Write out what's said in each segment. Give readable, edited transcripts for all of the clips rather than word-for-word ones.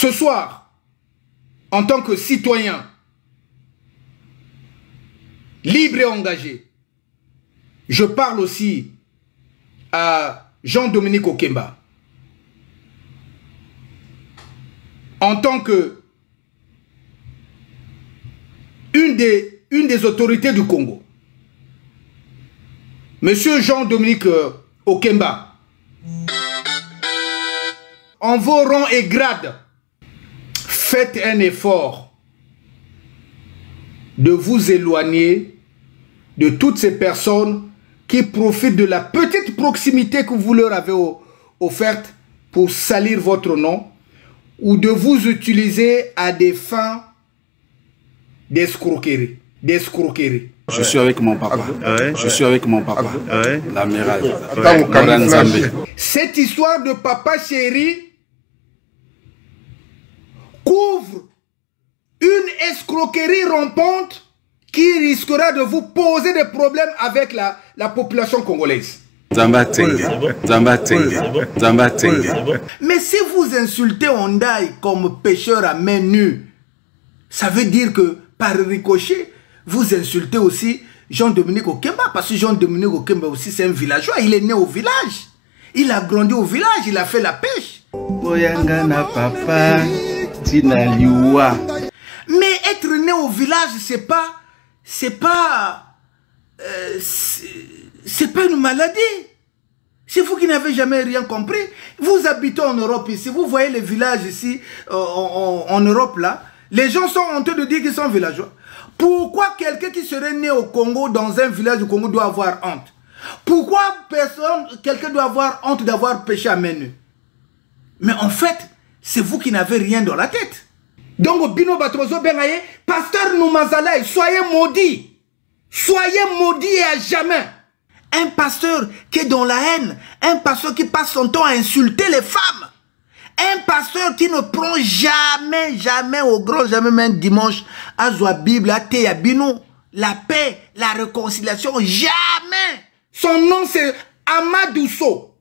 Ce soir, en tant que citoyen libre et engagé, je parle aussi à Jean-Dominique Okemba. En tant que une des autorités du Congo, Monsieur Jean-Dominique Okemba, en vos rangs et grades, faites un effort de vous éloigner de toutes ces personnes qui profitent de la petite proximité que vous leur avez offerte pour salir votre nom ou de vous utiliser à des fins d'escroquerie. Je suis avec mon papa. Ouais. Je suis avec mon papa. Ouais. L'amiral. Ouais. Cette histoire de papa chéri couvre une escroquerie rampante qui risquera de vous poser des problèmes avec la population congolaise. Mais si vous insultez Hondaï comme pêcheur à main nue, ça veut dire que par ricochet, vous insultez aussi Jean-Dominique Okemba, parce que Jean-Dominique Okemba aussi c'est un villageois, il est né au village, il a grandi au village, il a fait la pêche. Mais être né au village, c'est pas une maladie. C'est vous qui n'avez jamais rien compris. Vous habitez en Europe ici, vous voyez les villages ici en Europe là, les gens sont honteux de dire qu'ils sont villageois. Pourquoi quelqu'un qui serait né au Congo, dans un village du Congo, doit avoir honte? Pourquoi quelqu'un doit avoir honte d'avoir péché à main nue? Mais en fait, c'est vous qui n'avez rien dans la tête. Donc, Bino Batozo Bengaye, pasteur Noumazalaï, soyez maudits. Soyez maudits et à jamais. Un pasteur qui est dans la haine, un pasteur qui passe son temps à insulter les femmes, un pasteur qui ne prend jamais au grand, jamais même dimanche, à Zoa Bible, à Théabino, la paix, la réconciliation, jamais. Son nom c'est Amadousso.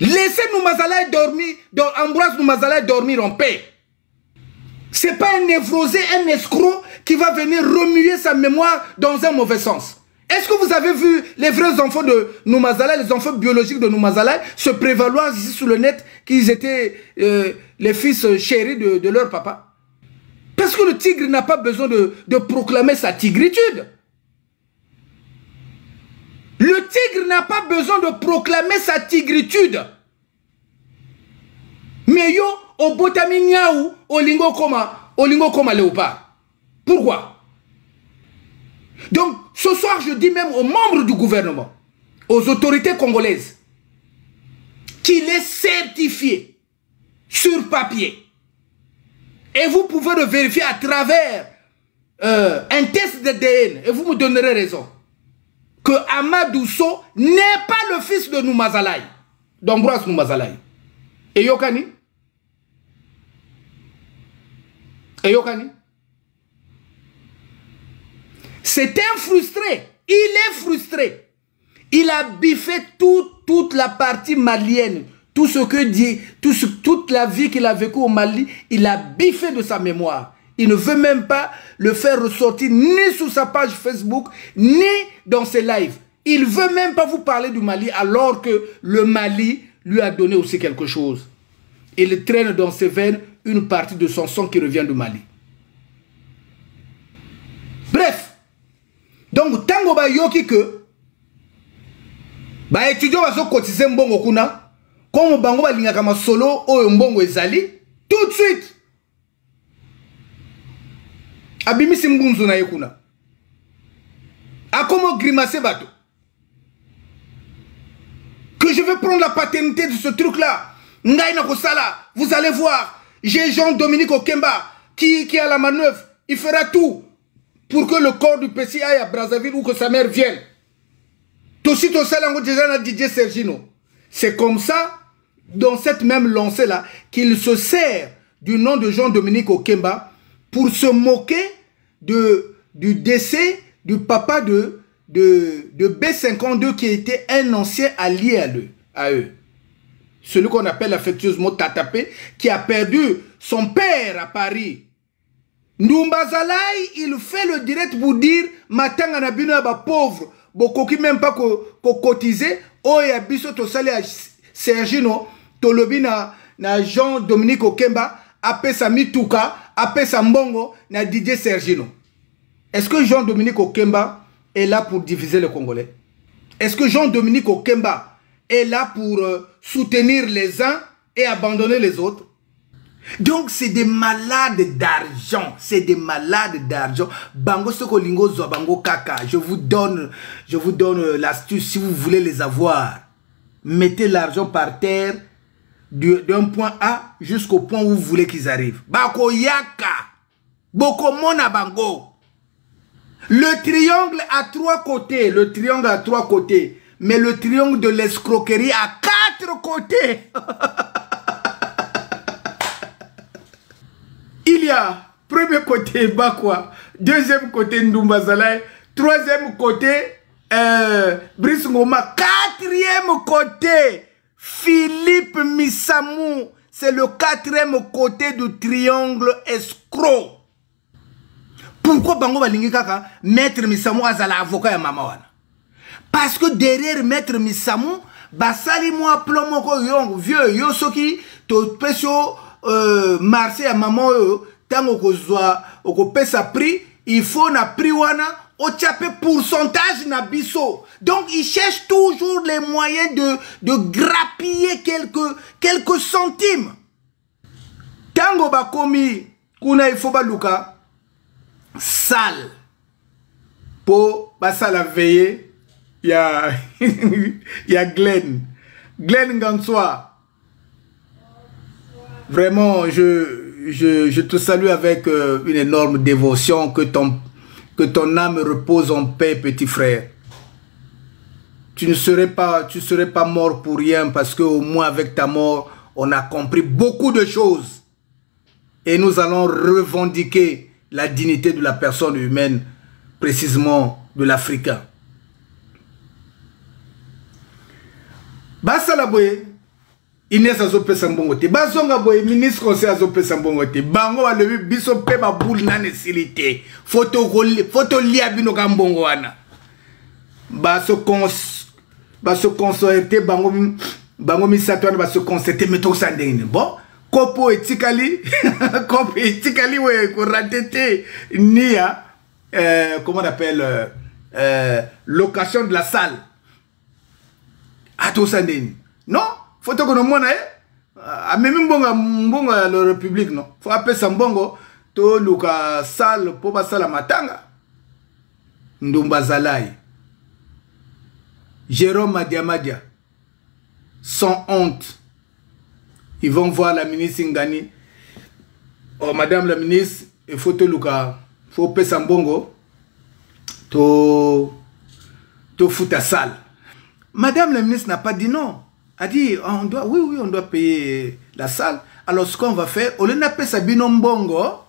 Laissez Noumazalaï dormir, Ambroise Noumazalaï dormir en paix. C'est pas un névrosé, un escroc qui va venir remuer sa mémoire dans un mauvais sens. Est-ce que vous avez vu les vrais enfants de Noumazalaï, les enfants biologiques de Noumazalaï, se prévaloir ici sur le net qu'ils étaient les fils chéris de leur papa? Parce que le tigre n'a pas besoin de proclamer sa tigritude. Le tigre n'a pas besoin de proclamer sa tigritude. Mais yo, au Botaminiaou, au Lingo Koma Léopard. Pourquoi? Donc, ce soir, je dis même aux membres du gouvernement, aux autorités congolaises, qu'il est certifié sur papier. Et vous pouvez le vérifier à travers un test d'ADN, et vous me donnerez raison, que Amadousso n'est pas le fils de Noumazalaï, d'Ambroise Noumazalaï. Et Yokani? Et Yokani? C'est un frustré. Il est frustré. Il a biffé toute la partie malienne. Tout ce que dit, toute la vie qu'il a vécue au Mali, il a biffé de sa mémoire. Il ne veut même pas le faire ressortir ni sur sa page Facebook, ni dans ses lives. Il ne veut même pas vous parler du Mali alors que le Mali lui a donné aussi quelque chose. Il traîne dans ses veines une partie de son sang qui revient du Mali. Bref. Donc, tango ba yoki que ba étudiant va so cotiser mbongo kuna comme bango ba linga kama solo o mbongo ezali tout de suite abimi simbunzu na yekuna akomo grimacer bato que je vais prendre la paternité de ce truc là ngai na kosala. Vous allez voir, j'ai Jean-Dominique Okemba qui est à la manœuvre, il fera tout pour que le corps du PC aille à Brazzaville ou que sa mère vienne. Tosito Salango déjà na DJ Sergino. C'est comme ça, dans cette même lancée-là, qu'il se sert du nom de Jean-Dominique Okemba pour se moquer du décès du papa de B52 qui était un ancien allié à eux. celui qu'on appelle affectueusement Tatapé, qui a perdu son père à Paris. Ndoumba Zalaï, il fait le direct pour dire Matanga na bino ba pauvre, bokoki même pas ko cotiser, oya biso to sali a Sergino, to lobi na Jean-Dominique Okemba, apesa Mituka, apesa Mbongo, na DJ Sergino. Est-ce que Jean-Dominique Okemba est là pour diviser les Congolais? Est-ce que Jean-Dominique Okemba est là pour soutenir les uns et abandonner les autres? Donc c'est des malades d'argent. C'est des malades d'argent. Bango Sokolingo Zobango Kaka. Je vous donne l'astuce si vous voulez les avoir. Mettez l'argent par terre d'un point A jusqu'au point où vous voulez qu'ils arrivent. Bako Yaka. Boko Mona Bango. Le triangle a 3 côtés. Le triangle a 3 côtés. Mais le triangle de l'escroquerie a 4 côtés. Il y a premier côté Bakwa, deuxième côté Ndoumba Zalaï, troisième côté Brice Ngoma, quatrième côté Philippe Missamou. C'est le 4e côté du triangle escroc. Pourquoi Bango Balingi Kaka, Maître Missamou Azala avocat ya mama wana? Parce que derrière Maître Missamou, basali moi plomoko yon vieux yo soki to peso Marseille à maman tango ko pesa prix, il faut na prix wana o tchapé pourcentage na biso. Donc il cherche toujours les moyens de grappiller quelques centimes. Tango bakomi kuna il faut baluka sale pour basala veiller. Il y a Glenn Gansois. Vraiment, je te salue avec une énorme dévotion. Que ton âme repose en paix, petit frère. Tu ne serais pas mort pour rien, parce qu'au moins avec ta mort, on a compris beaucoup de choses. Et nous allons revendiquer la dignité de la personne humaine, précisément de l'Africain. Basala boye, Inès azopesa mbongo te. Bazonga boye, ministre conseil azopesa mbongo te. Bango alobi biso pe ba boule nane silite. Photo lia bino ka mbongo wana. Baso concerté bango misato wana baso concerté meto sandengine. Bon, kopo etikali, kopo etikali we ko ratete nia comment on appelle location de la salle. Ato sandeni. Non, faut que nous mona a même mbonga la République non. Faut appeler ça mbongo to luka salle pour basala matanga. Ndoumba Zalaï. Jérôme Madiamadia. Sans honte. Ils vont voir la ministre Ngani. Oh madame la ministre, il faut te luka faut appeler ça mbongo to fouta salle. Madame la ministre n'a pas dit non. Elle a dit, oui, on doit payer la salle. Alors, ce qu'on va faire, au lieu d'appeler ça binombongo,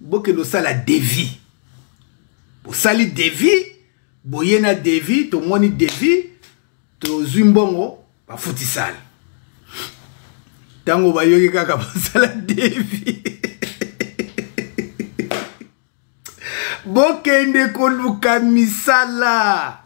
boke lo sala devi. Pour sali devi, boyena devi, to moni devi, to zumbongo, ba fouti sale. Tango ba yoki kaka ba sala devi. Boke nde koluka misala.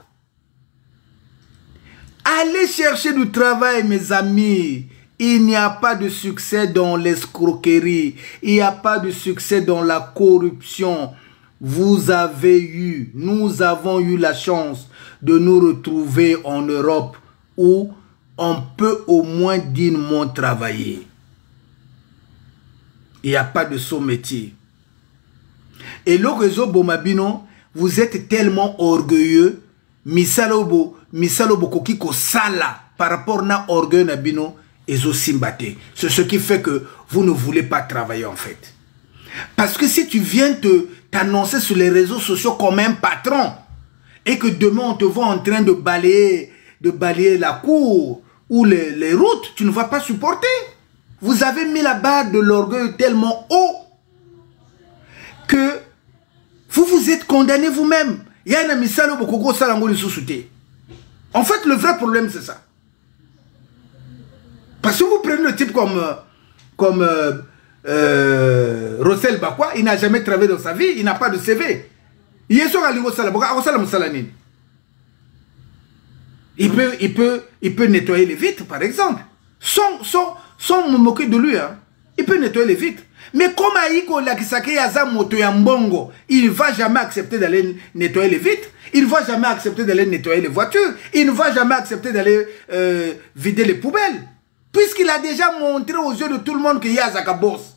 Allez chercher du travail, mes amis. Il n'y a pas de succès dans l'escroquerie. Il n'y a pas de succès dans la corruption. Nous avons eu la chance de nous retrouver en Europe où on peut au moins dignement travailler. Il n'y a pas de saut métier. Et le réseau Bomabino, vous êtes tellement orgueilleux. Misalobo koki ko sala par rapport na orgueil na bino ezo simbate. C'est ce qui fait que vous ne voulez pas travailler en fait. Parce que si tu viens t'annoncer sur les réseaux sociaux comme un patron et que demain on te voit en train de balayer la cour ou les routes, tu ne vas pas supporter. Vous avez mis la barre de l'orgueil tellement haut que vous vous êtes condamné vous-même. En fait, le vrai problème, c'est ça. Parce que vous prenez le type comme Rossel Bakwa, il n'a jamais travaillé dans sa vie, il n'a pas de CV. Il peut nettoyer les vitres, par exemple. Sans me moquer de lui. Hein. Il peut nettoyer les vitres. Mais comme Aïko Lakisake Yaza Moto Yambongo, il ne va jamais accepter d'aller nettoyer les vitres. Il ne va jamais accepter d'aller nettoyer les voitures. Il ne va jamais accepter d'aller vider les poubelles. Puisqu'il a déjà montré aux yeux de tout le monde qu'il y a Zaka boss.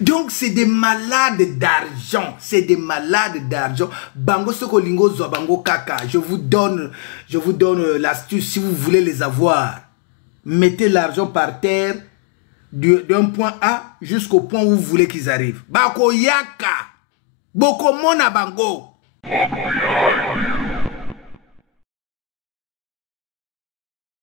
Donc c'est des malades d'argent. C'est des malades d'argent. Bango Sokolingo Zobango Kaka. Je vous donne l'astuce si vous voulez les avoir. Mettez l'argent par terre d'un point A jusqu'au point où vous voulez qu'ils arrivent. Bako Yaka. Boko Mona Bango.